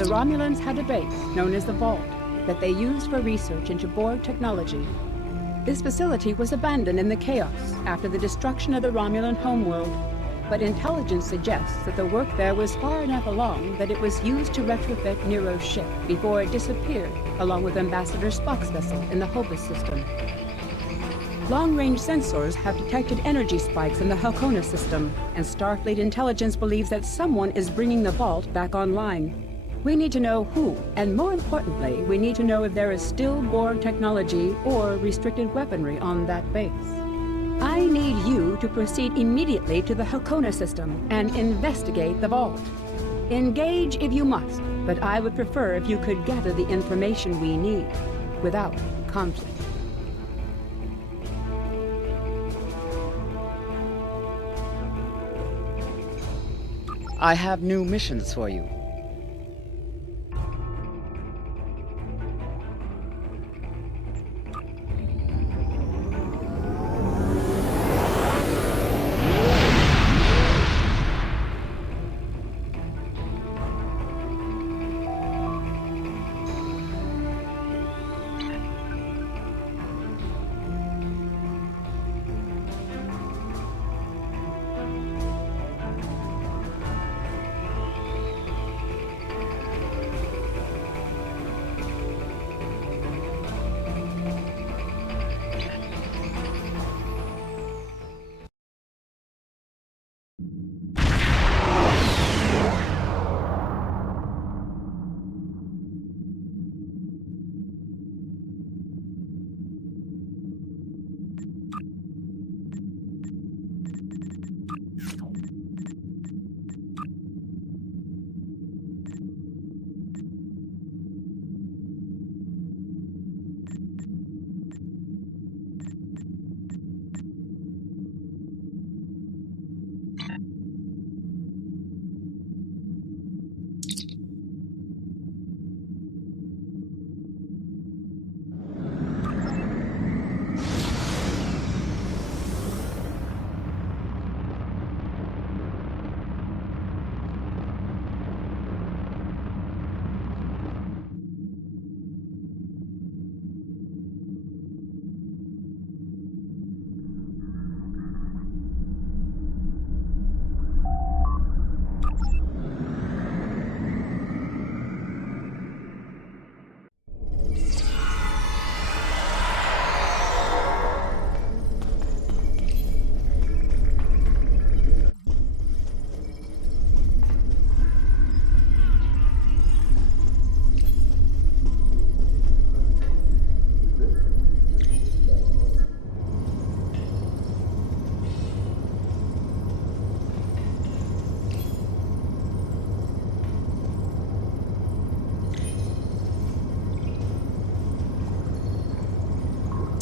The Romulans had a base, known as the Vault, that they used for research into Borg technology. This facility was abandoned in the chaos after the destruction of the Romulan homeworld, but intelligence suggests that the work there was far enough along that it was used to retrofit Nero's ship before it disappeared, along with Ambassador Spock's vessel in the Hobus system. Long-range sensors have detected energy spikes in the Halcona system, and Starfleet intelligence believes that someone is bringing the Vault back online. We need to know who, and more importantly, we need to know if there is still Borg technology or restricted weaponry on that base. I need you to proceed immediately to the Halcona system and investigate the Vault. Engage if you must, but I would prefer if you could gather the information we need without conflict. I have new missions for you.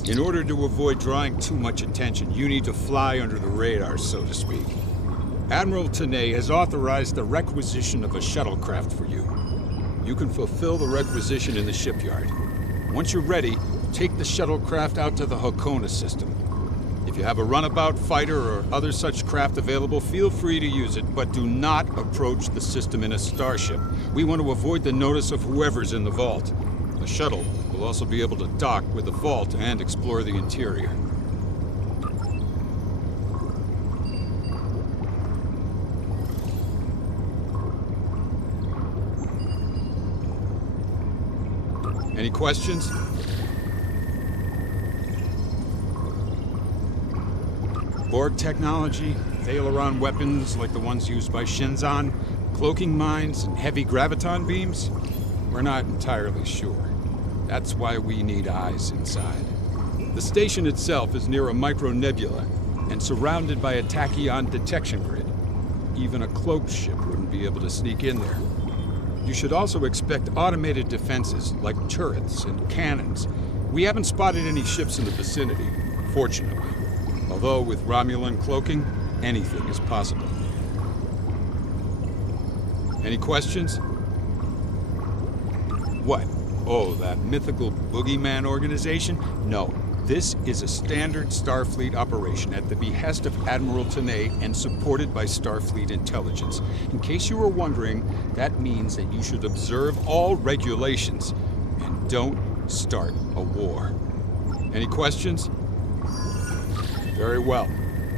In order to avoid drawing too much attention, you need to fly under the radar, so to speak. Admiral Tanay has authorized the requisition of a shuttlecraft for you. You can fulfill the requisition in the shipyard. Once you're ready, take the shuttlecraft out to the Halcona system. If you have a runabout fighter or other such craft available, feel free to use it, but do not approach the system in a starship. We want to avoid the notice of whoever's in the vault. The shuttle will also be able to dock with the vault and explore the interior. Any questions? Borg technology, Thalaron weapons like the ones used by Shinzon, cloaking mines, and heavy graviton beams? We're not entirely sure. That's why we need eyes inside. The station itself is near a micronebula and surrounded by a tachyon detection grid. Even a cloaked ship wouldn't be able to sneak in there. You should also expect automated defenses like turrets and cannons. We haven't spotted any ships in the vicinity, fortunately. Although with Romulan cloaking, anything is possible. Any questions? What? Oh, that mythical boogeyman organization? No. This is a standard Starfleet operation at the behest of Admiral Tanay and supported by Starfleet intelligence. In case you were wondering, that means that you should observe all regulations and don't start a war. Any questions? Very well.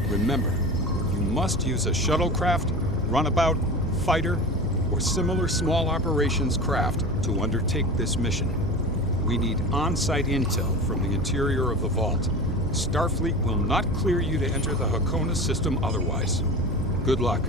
Remember, you must use a shuttlecraft, runabout, fighter, or similar small operations craft to undertake this mission. We need on-site intel from the interior of the vault. Starfleet will not clear you to enter the Hakona system otherwise. Good luck.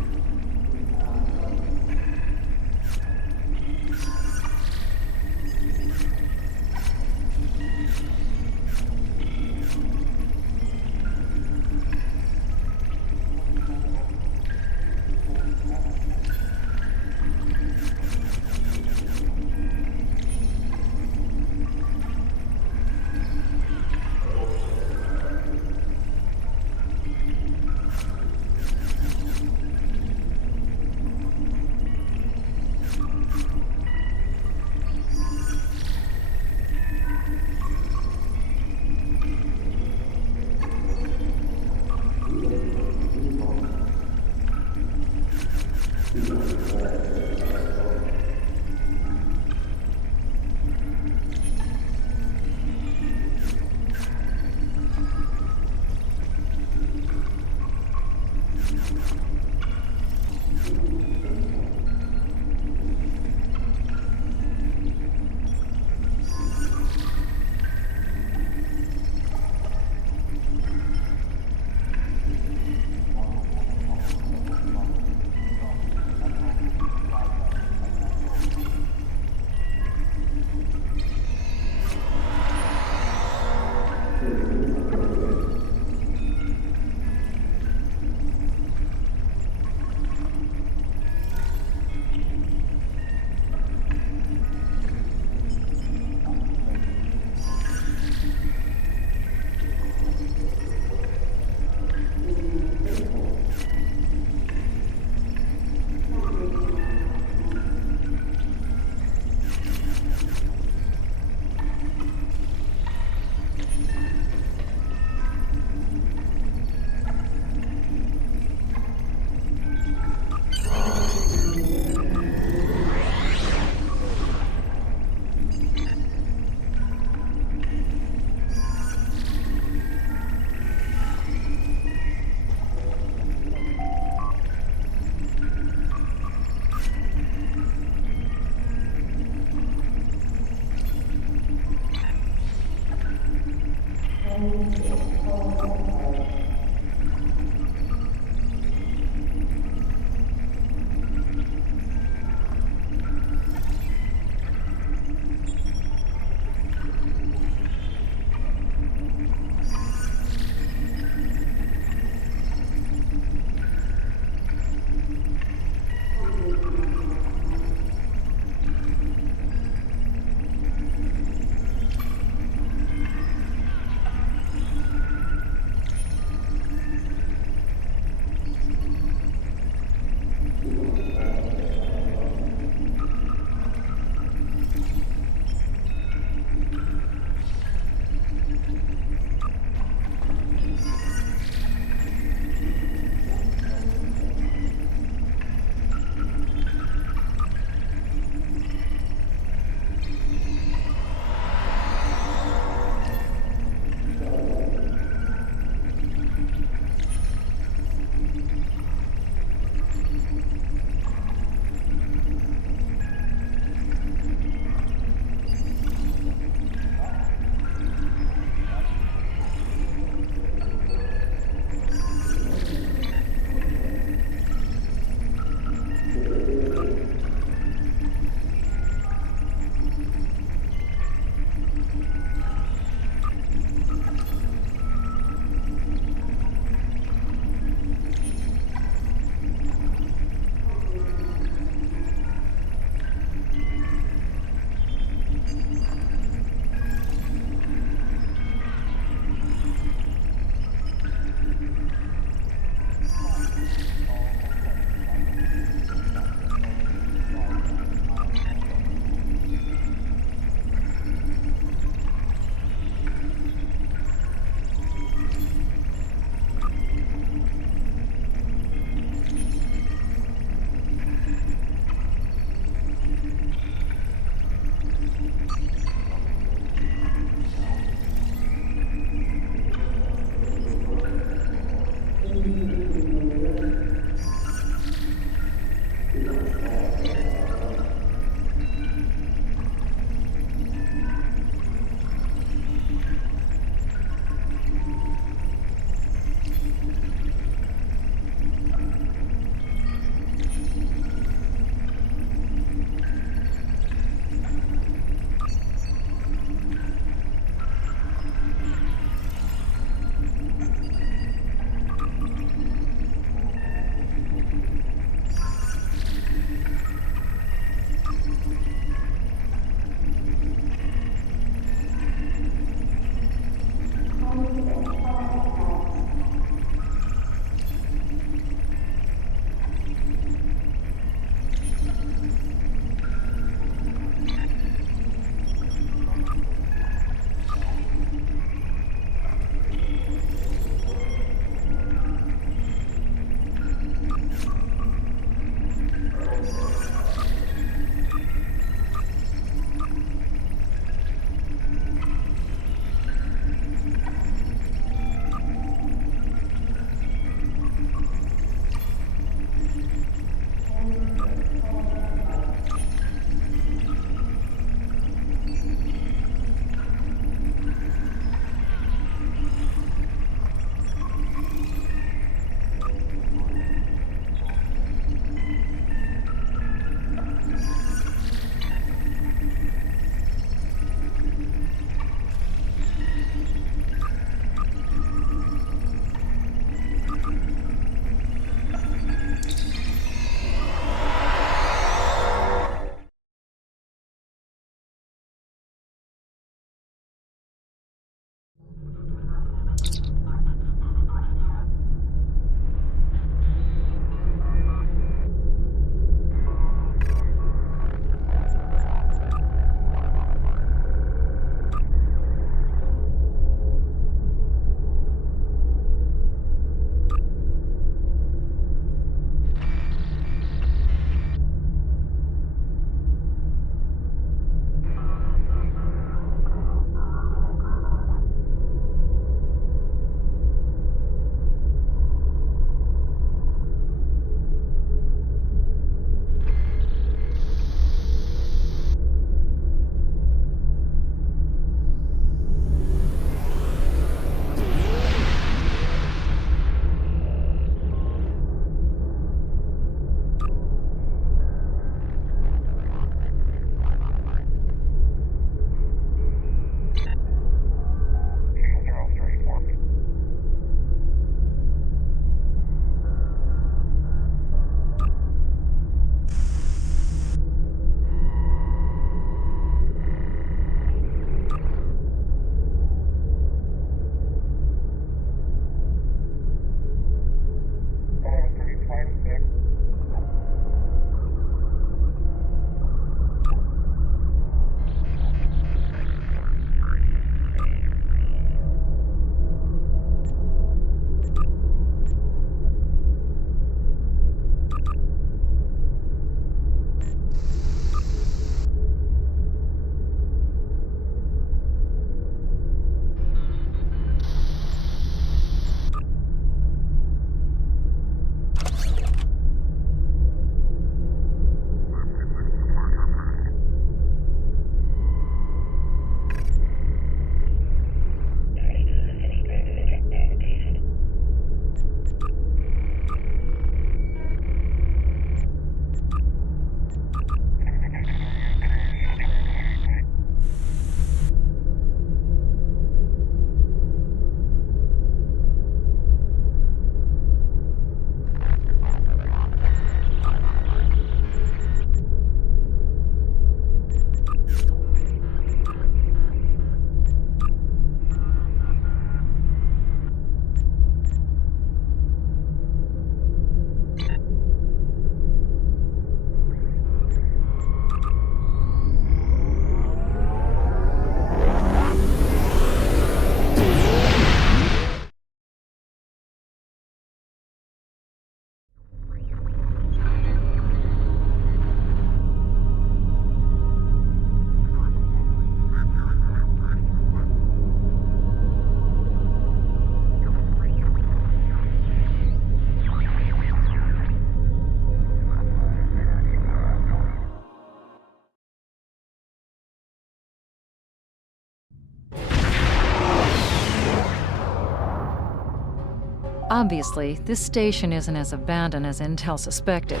Obviously, this station isn't as abandoned as Intel suspected.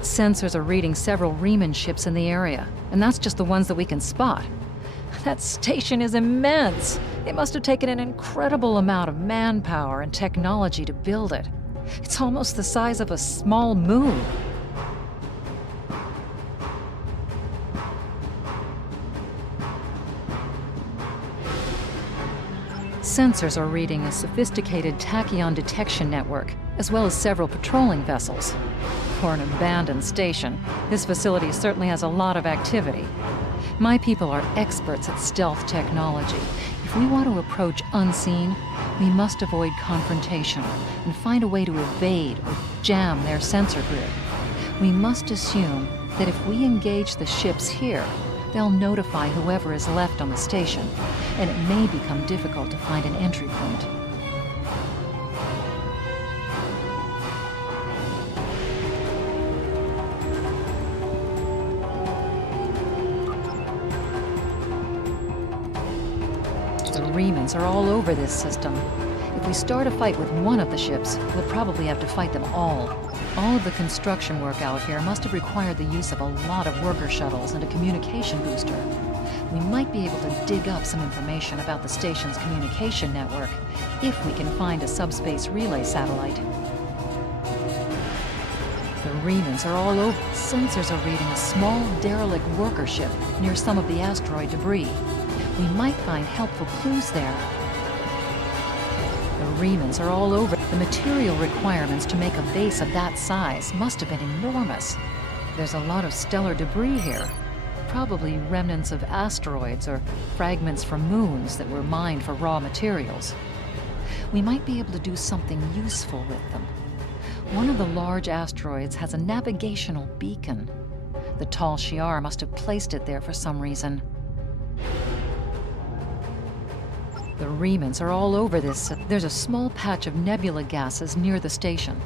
Sensors are reading several Riemann ships in the area, and that's just the ones that we can spot. That station is immense. It must have taken an incredible amount of manpower and technology to build it. It's almost the size of a small moon. Sensors are reading a sophisticated tachyon detection network, as well as several patrolling vessels. For an abandoned station, this facility certainly has a lot of activity. My people are experts at stealth technology. If we want to approach unseen, we must avoid confrontation and find a way to evade or jam their sensor grid. We must assume that if we engage the ships here, they'll notify whoever is left on the station, and it may become difficult to find an entry point. The Riemanns are all over this system. If we start a fight with one of the ships, we'll probably have to fight them all. All of the construction work out here must have required the use of a lot of worker shuttles and a communication booster. We might be able to dig up some information about the station's communication network, if we can find a subspace relay satellite. The Riemanns are all over. Sensors are reading a small derelict worker ship near some of the asteroid debris. We might find helpful clues there. The Riemanns are all over. The material requirements to make a base of that size must have been enormous. There's a lot of stellar debris here. Probably remnants of asteroids or fragments from moons that were mined for raw materials. We might be able to do something useful with them. One of the large asteroids has a navigational beacon. The Tal Shiar must have placed it there for some reason. The Riemanns are all over this. There's a small patch of nebula gases near the station.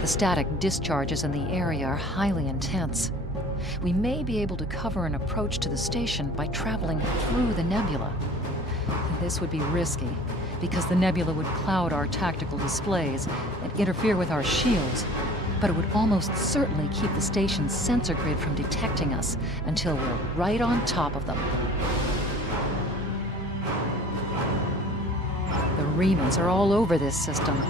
The static discharges in the area are highly intense. We may be able to cover an approach to the station by traveling through the nebula. This would be risky, because the nebula would cloud our tactical displays and interfere with our shields, but it would almost certainly keep the station's sensor grid from detecting us until we're right on top of them. The Riemanns are all over this system.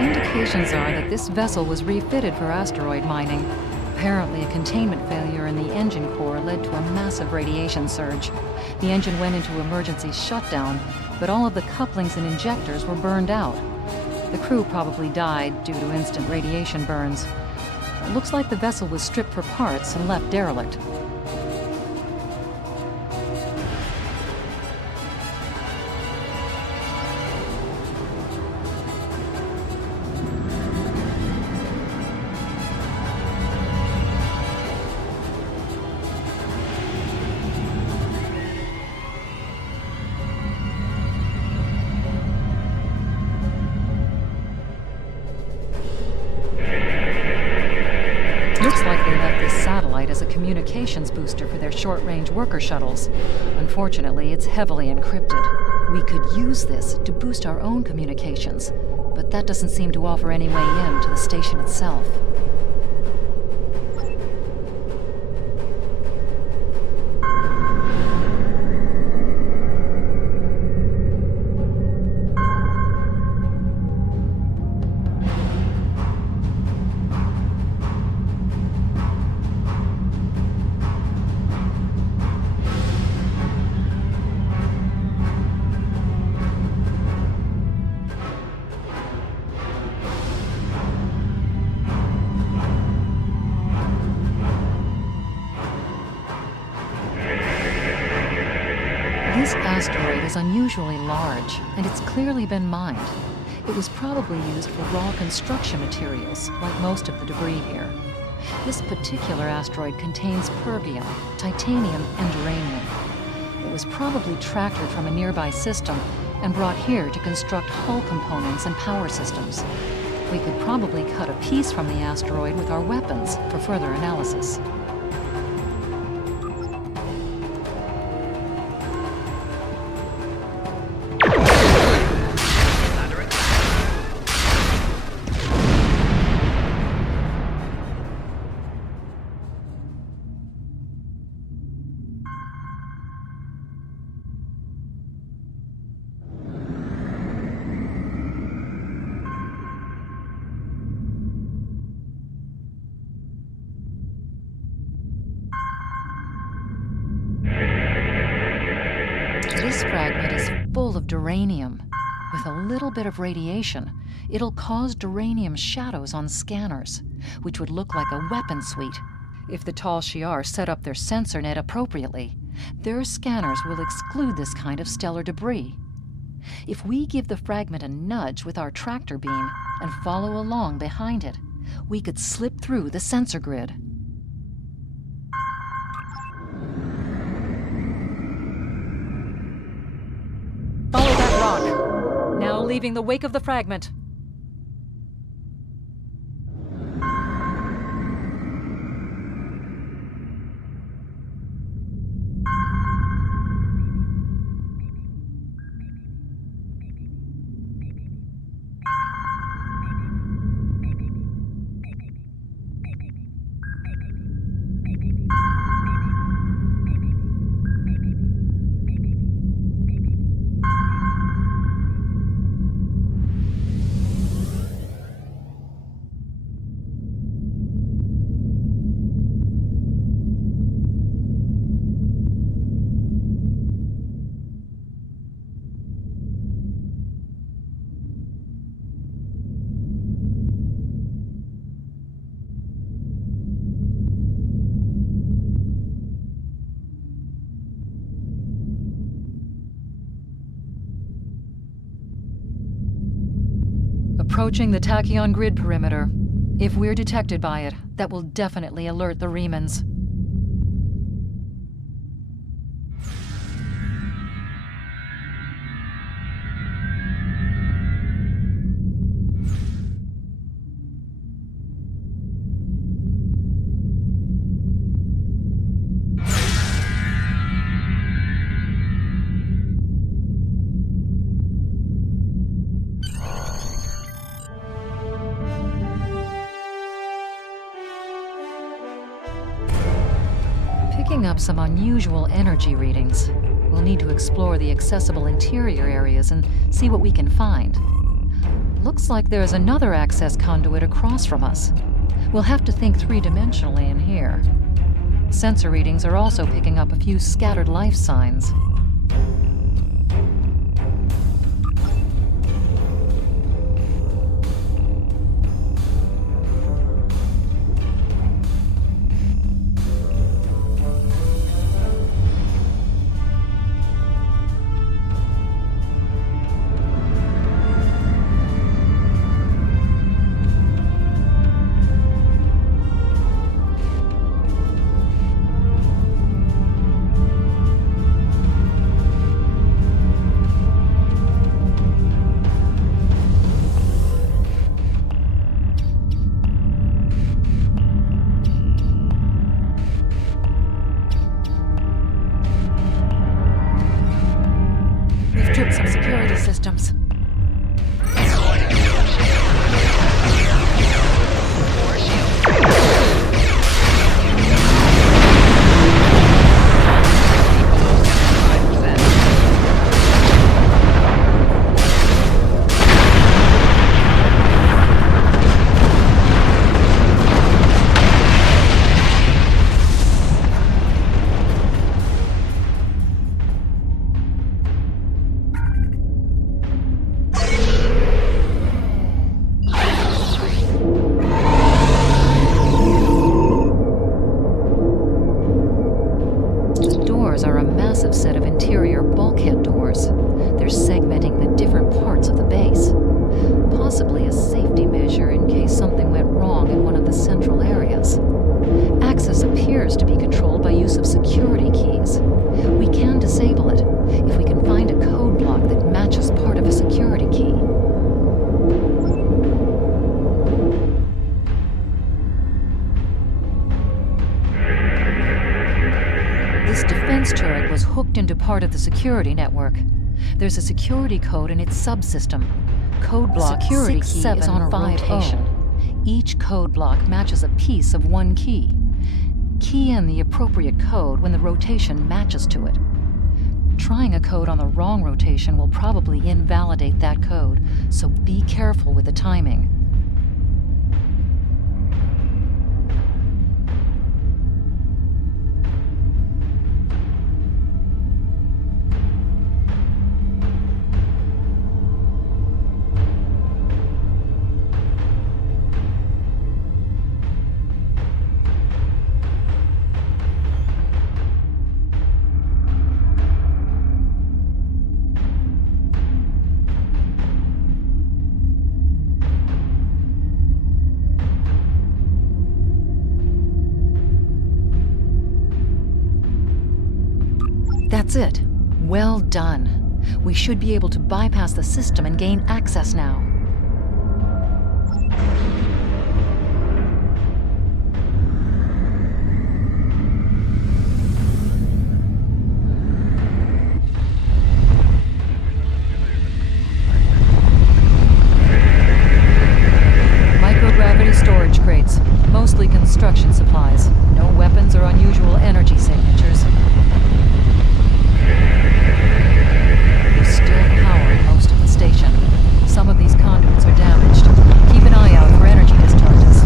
Indications are that this vessel was refitted for asteroid mining. Apparently, a containment failure in the engine core led to a massive radiation surge. The engine went into emergency shutdown, but all of the couplings and injectors were burned out. The crew probably died due to instant radiation burns. It looks like the vessel was stripped for parts and left derelict. Looks like they left this satellite as a communications booster for their short-range worker shuttles. Unfortunately, it's heavily encrypted. We could use this to boost our own communications, but that doesn't seem to offer any way in to the station itself. This asteroid is unusually large, and it's clearly been mined. It was probably used for raw construction materials, like most of the debris here. This particular asteroid contains perbium, titanium, and uranium. It was probably tractored from a nearby system and brought here to construct hull components and power systems. We could probably cut a piece from the asteroid with our weapons for further analysis. This fragment is full of duranium. With a little bit of radiation, it'll cause duranium shadows on scanners, which would look like a weapon suite. If the Tal Shiar set up their sensor net appropriately, their scanners will exclude this kind of stellar debris. If we give the fragment a nudge with our tractor beam and follow along behind it, we could slip through the sensor grid. Follow that rock. Now leaving the wake of the fragment. Approaching the tachyon grid perimeter. If we're detected by it, that will definitely alert the Remans. Picking up some unusual energy readings. We'll need to explore the accessible interior areas and see what we can find. Looks like there's another access conduit across from us. We'll have to think three-dimensionally in here. Sensor readings are also picking up a few scattered life signs. Some security systems. security network. There's a security code in its subsystem. Code block Security key is on a 6750. rotation. Each code block matches a piece of one key. Key in the appropriate code when the rotation matches to it. Trying a code on the wrong rotation will probably invalidate that code, so be careful with the timing. That's it. Well done. We should be able to bypass the system and gain access now. Microgravity storage crates, mostly construction supplies. No weapons or unusual energy signatures. There's still power in most of the station. Some of these conduits are damaged. Keep an eye out for energy discharges.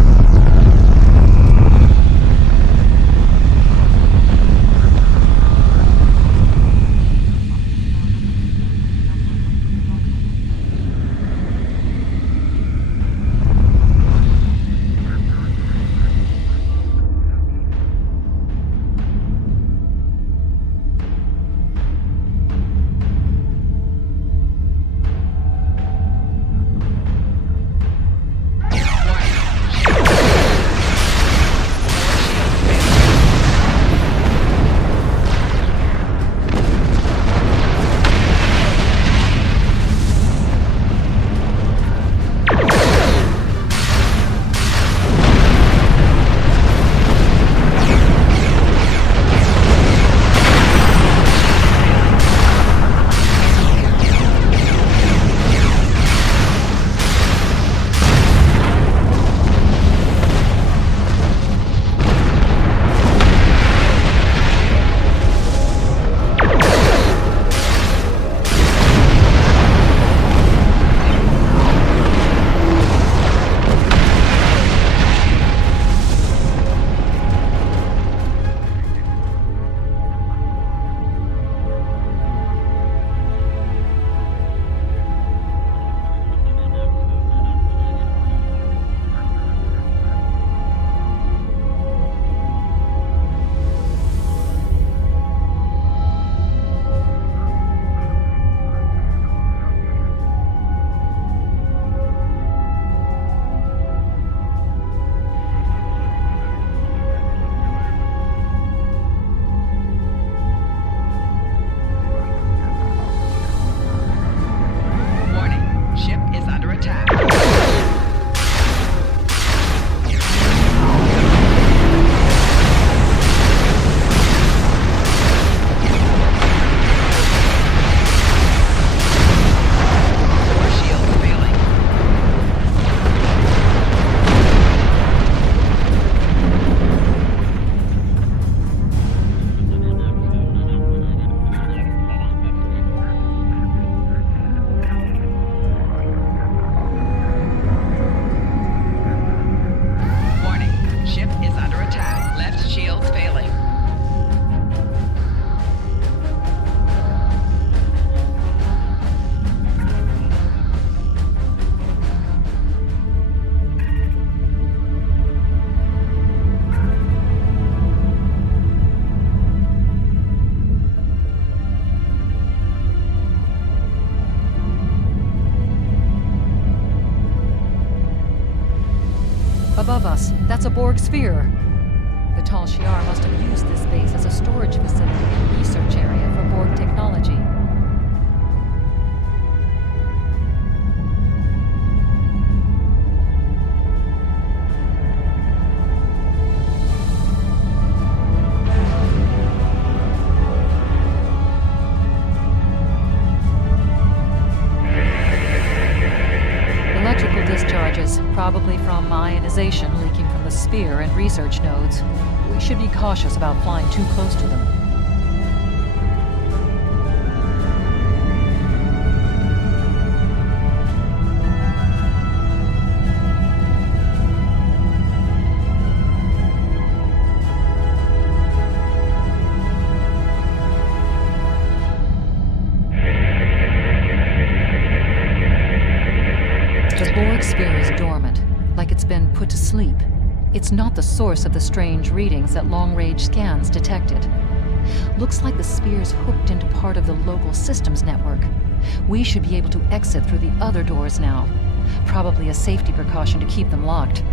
Above us, that's a Borg sphere. The Tal Shiar must have used this base as a storage facility and research area for Borg technology. gases, probably from ionization leaking from the sphere and research nodes. We should be cautious about flying too close to them. The Borg sphere is dormant, like it's been put to sleep. It's not the source of the strange readings that long-range scans detected. Looks like the sphere's hooked into part of the local systems network. We should be able to exit through the other doors now. Probably a safety precaution to keep them locked.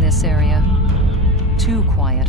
This area. Too quiet.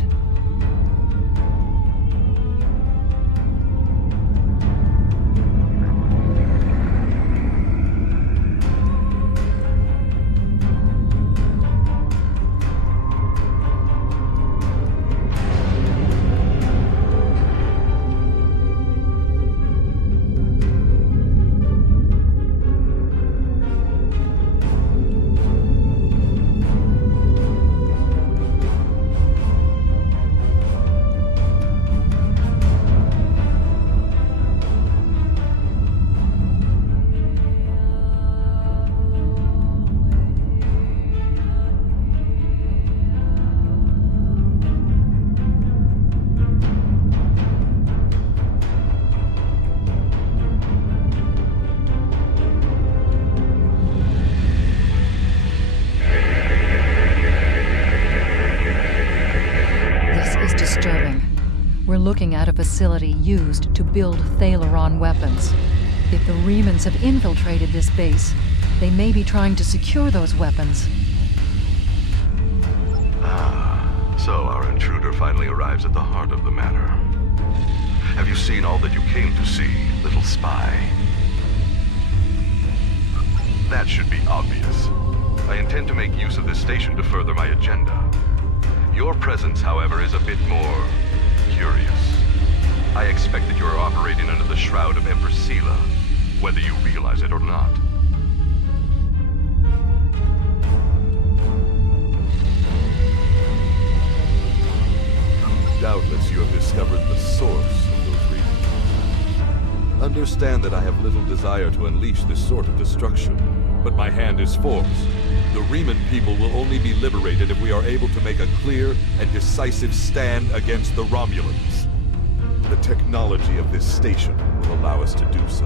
We're looking at a facility used to build Thalaron weapons. If the Remans have infiltrated this base, they may be trying to secure those weapons. So our intruder finally arrives at the heart of the matter. Have you seen all that you came to see, little spy? That should be obvious. I intend to make use of this station to further my agenda. Your presence, however, is a bit more curious. I expect that you are operating under the shroud of Empress Sela, whether you realize it or not. Doubtless you have discovered the source of those reasons. Understand that I have little desire to unleash this sort of destruction, but my hand is forced. The Reman people will only be liberated if we are able to make a clear and decisive stand against the Romulans. the technology of this station will allow us to do so.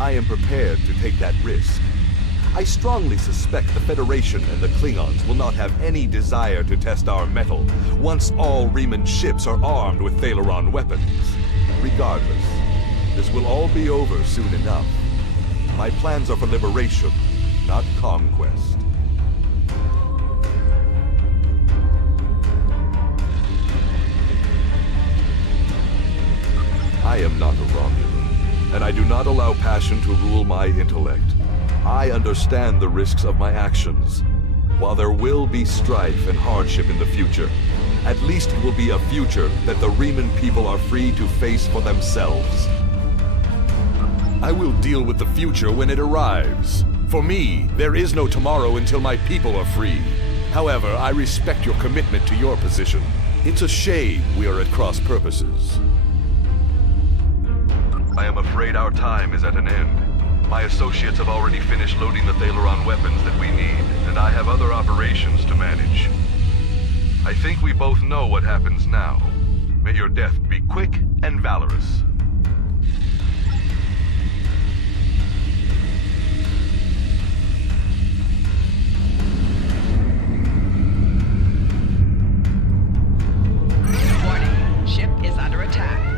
I am prepared to take that risk. I strongly suspect the Federation and the Klingons will not have any desire to test our metal once all Riemann ships are armed with Thalaron weapons. Regardless, this will all be over soon enough. My plans are for liberation, not conquest. I am not a Romulan, and I do not allow passion to rule my intellect. I understand the risks of my actions. While there will be strife and hardship in the future, at least it will be a future that the Riemann people are free to face for themselves. I will deal with the future when it arrives. For me, there is no tomorrow until my people are free. However, I respect your commitment to your position. It's a shame we are at cross purposes. I am afraid our time is at an end. My associates have already finished loading the Thalaron weapons that we need, and I have other operations to manage. I think we both know what happens now. May your death be quick and valorous. Warning, ship is under attack.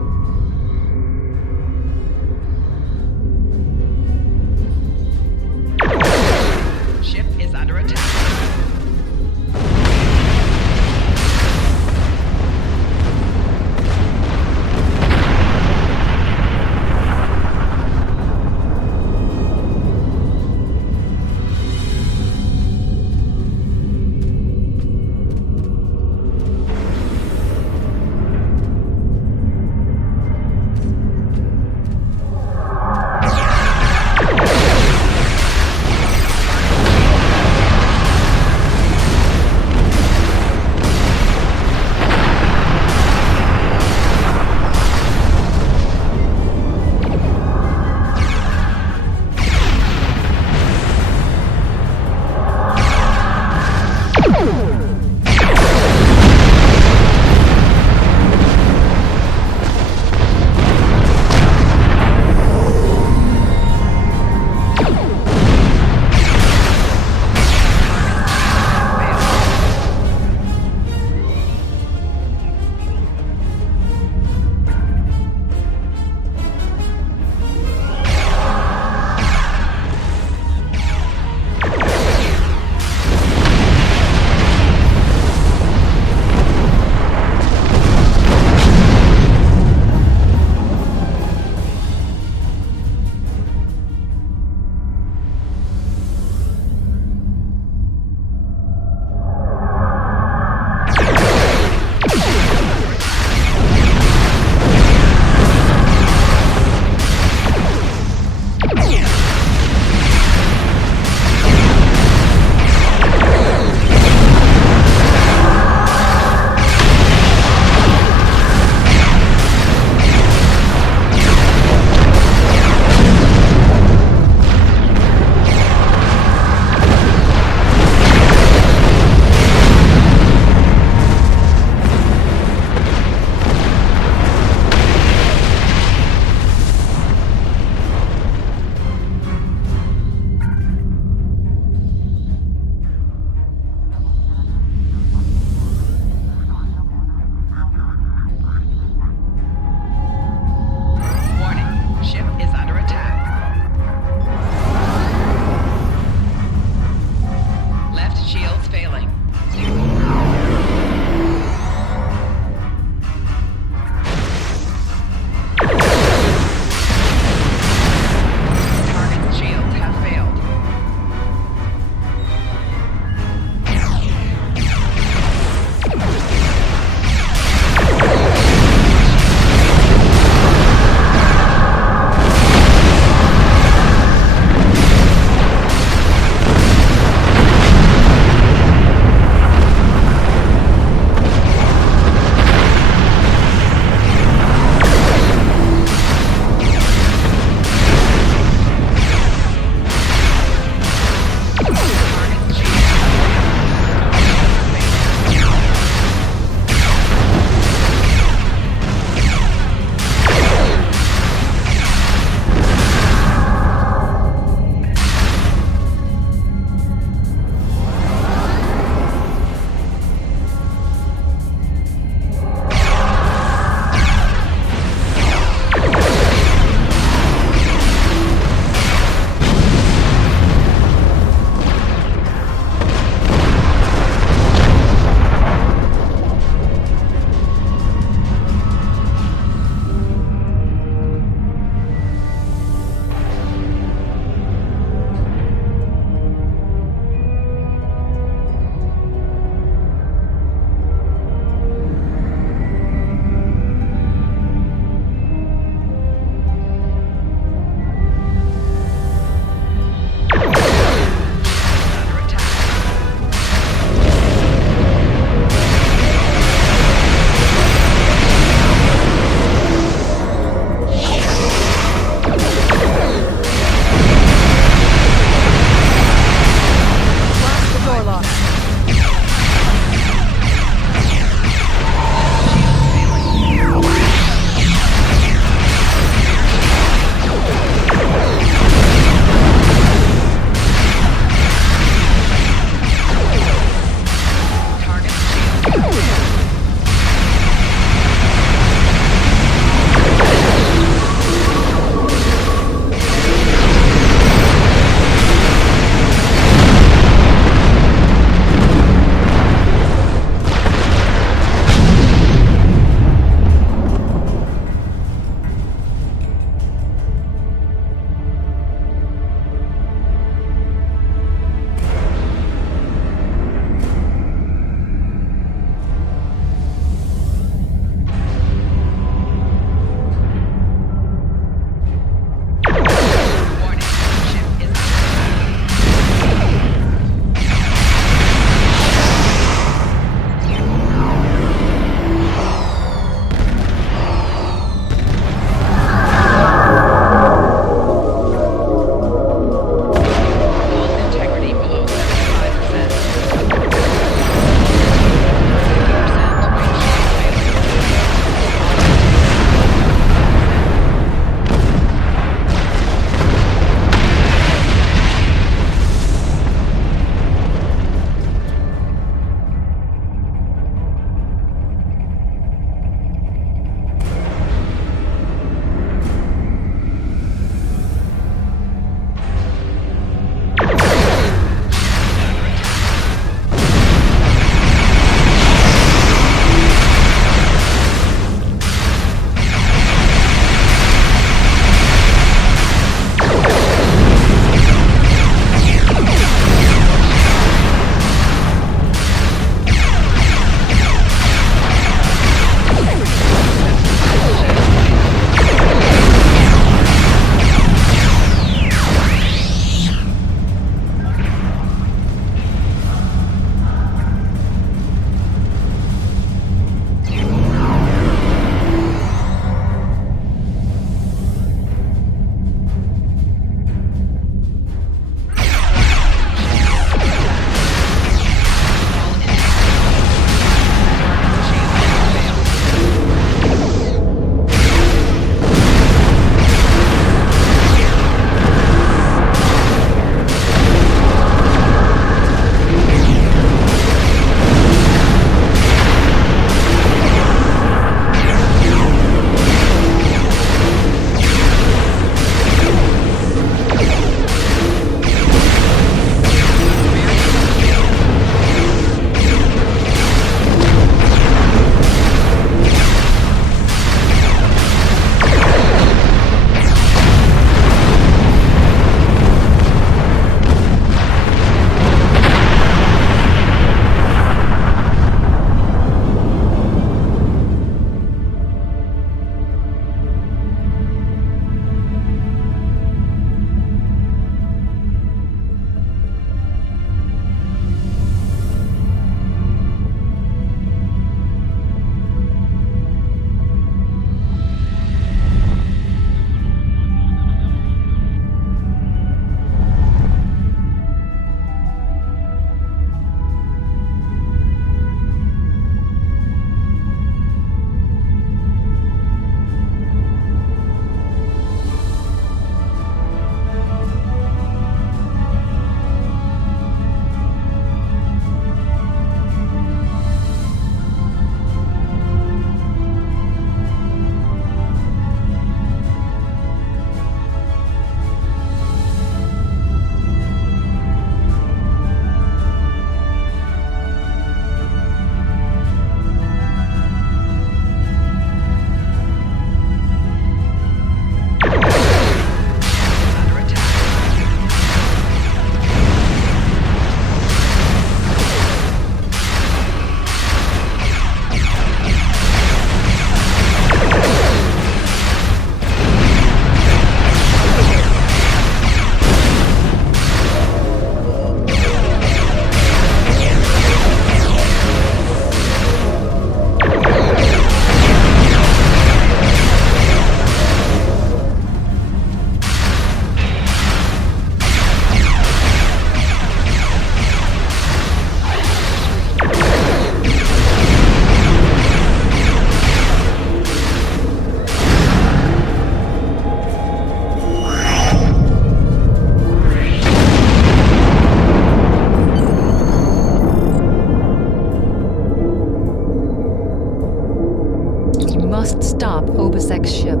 must stop Obisek's ship.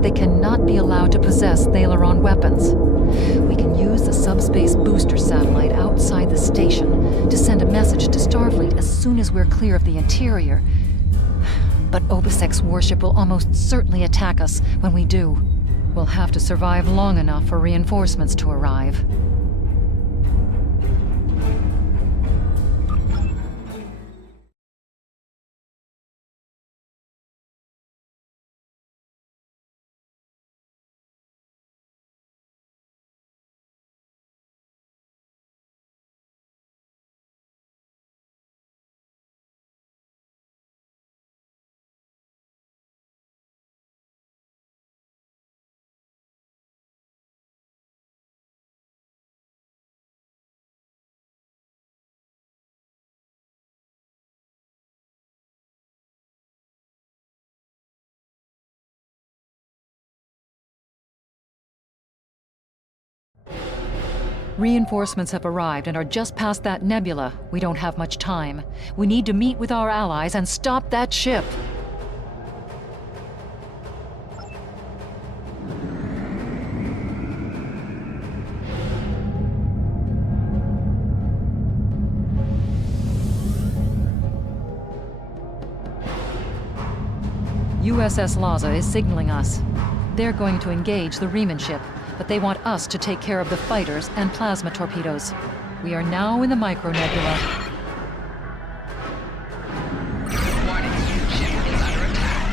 They cannot be allowed to possess Thalaron weapons. We can use the subspace booster satellite outside the station to send a message to Starfleet as soon as we're clear of the interior. But Obisek's warship will almost certainly attack us when we do. We'll have to survive long enough for reinforcements to arrive. Reinforcements have arrived and are just past that nebula. We don't have much time. We need to meet with our allies and stop that ship. USS Laza is signaling us. They're going to engage the Riemann ship, but they want us to take care of the fighters and plasma torpedoes. We are now in the micronebula. Warning, ship is under attack.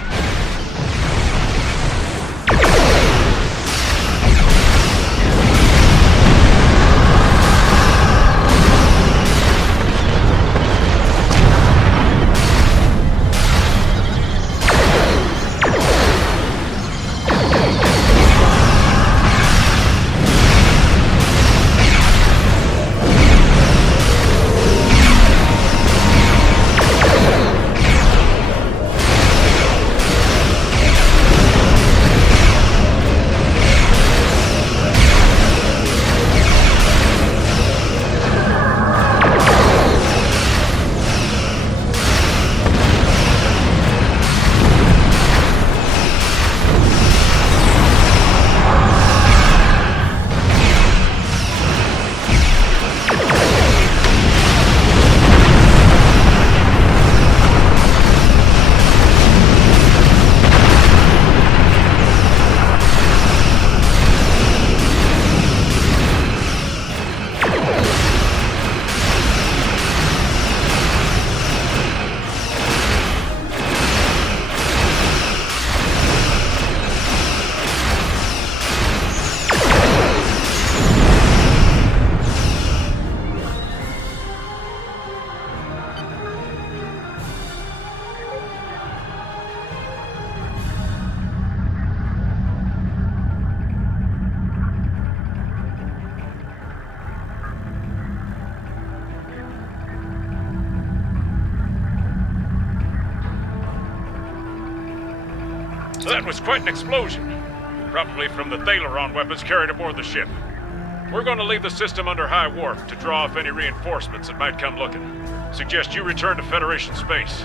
So that was quite an explosion. Probably from the Thalaron weapons carried aboard the ship. We're going to leave the system under high warp to draw off any reinforcements that might come looking. Suggest you return to Federation space.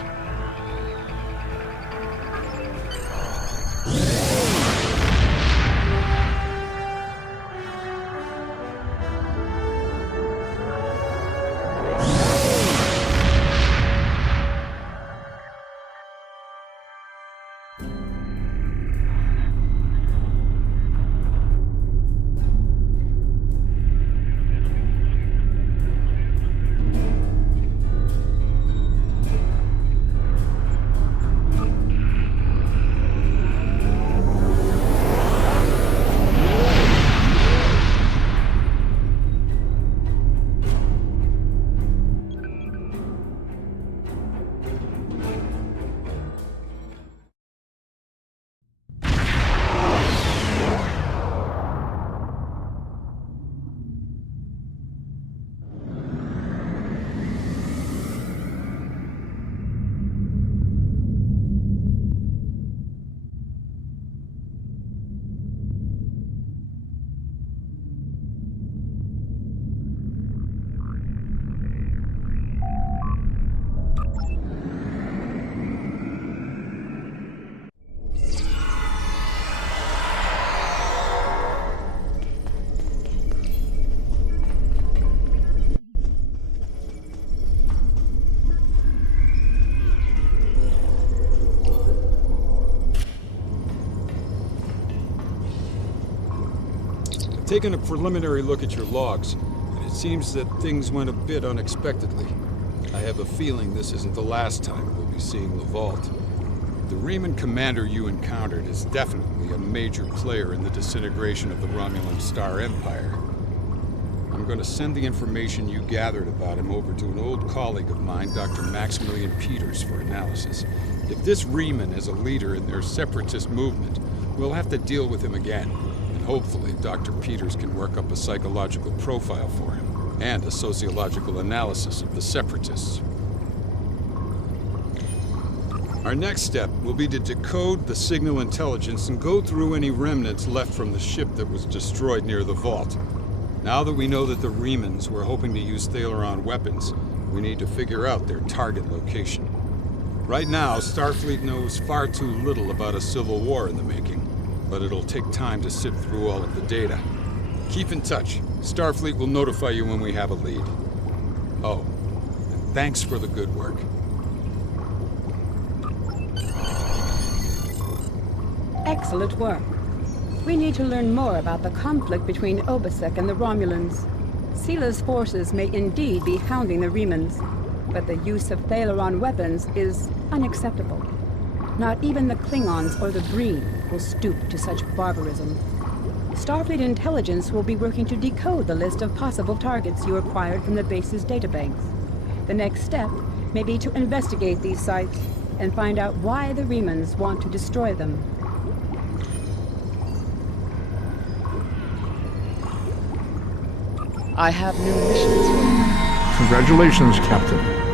taken a preliminary look at your logs, and it seems that things went a bit unexpectedly. I have a feeling this isn't the last time we'll be seeing the Vault. The Riemann commander you encountered is definitely a major player in the disintegration of the Romulan Star Empire. I'm going to send the information you gathered about him over to an old colleague of mine, Dr. Maximilian Peters, for analysis. If this Riemann is a leader in their separatist movement, we'll have to deal with him again. And hopefully Dr. Peters can work up a psychological profile for him, and a sociological analysis of the separatists. Our next step will be to decode the signal intelligence and go through any remnants left from the ship that was destroyed near the Vault. Now that we know that the Riemanns were hoping to use Thalaron weapons, we need to figure out their target location. Right now, Starfleet knows far too little about a civil war in the making, but it'll take time to sift through all of the data. Keep in touch. Starfleet will notify you when we have a lead. Oh, and thanks for the good work. Excellent work. We need to learn more about the conflict between Obasek and the Romulans. Sila's forces may indeed be hounding the Riemanns, but the use of Thalaron weapons is unacceptable. Not even the Klingons or the Breen will stoop to such barbarism. Starfleet intelligence will be working to decode the list of possible targets you acquired from the base's databanks. The next step may be to investigate these sites and find out why the Riemanns want to destroy them. I have new missions for you. Congratulations, Captain.